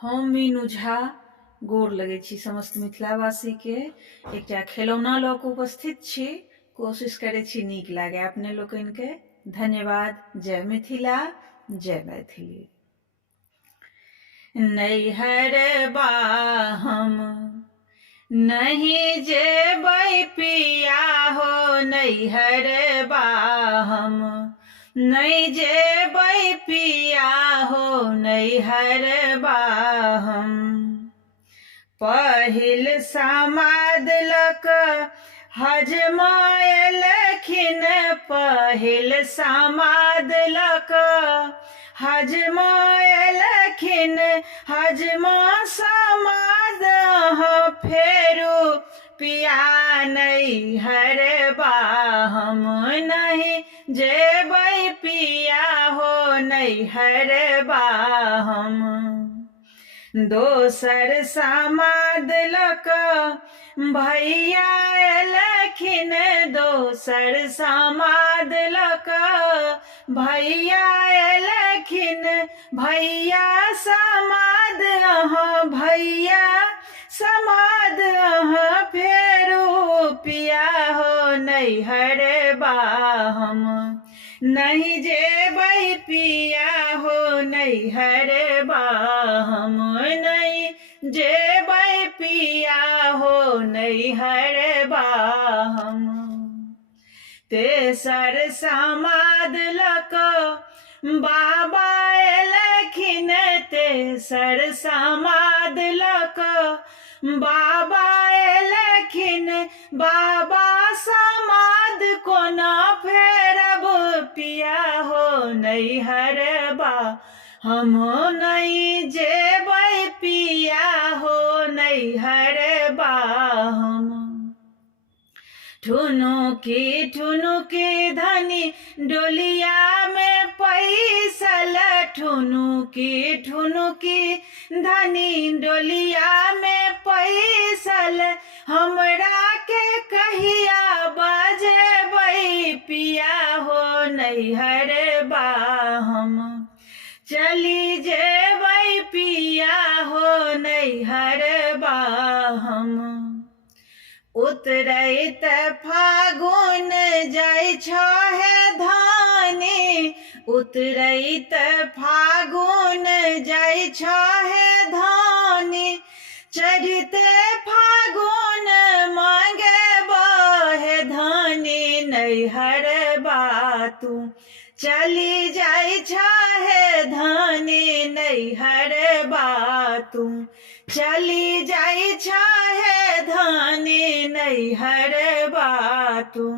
हम मीनू झा गोर लगै छी समस्त मिथिलावासी के। एकटा खेलौना लऽ कऽ उपस्थित छी, कोशिश करै छी नीक लागे अपने लोकनि के। धन्यवाद। जय मिथिला, जय मैथिली। नैहर बा हम नहीं जेबै पिया हो, नैहर बा हम नहीं जेबै पिया हो, नैहर बा हम। पहिल समाद लक हजमायलखिन, पहिल समाद लक हजमायलखिन, हजमा समाद फेरू पिया नैहर बा हम नहीं जेबै पिया हो, नैहर बा हम। दोसर समाद लक भैया एलखिन, दोसर समाद लक भैया एलखिन, भैया समाद भैया समाद फेरू पिया हो, नैहर बा हम नहीं जेबै पिया हो, नैहर बा हम नहीं जेबै पिया हो, नैहर बा हम। तेसर समाद लक बाबा एलखिन, तेसर समाद लक बाबा एलखिन, बाबा समाद कोना फेरब पिया हो, नैहर बा हम नहीं जेबै पिया हो, नैहर बा हम। ठुनुकी धनी डोलिया में पैसल, ठुनुकी धनी डोलिया में पैसल, हमरा के कहिया बजेबै पिया हो, नैहर बा हम चली जेबै पिया हो, नैहर बा हम। उतरैत फागुन जाइ छहे धानी, उतरैत फागुन जाइ छहे धानी, चढ़िते फागुन मांगे बहे धानी, नैहर बा तू चली जाइ छहे धानी, नैहर बा तू चली जाइ छहे धानी, नैहर बा तू।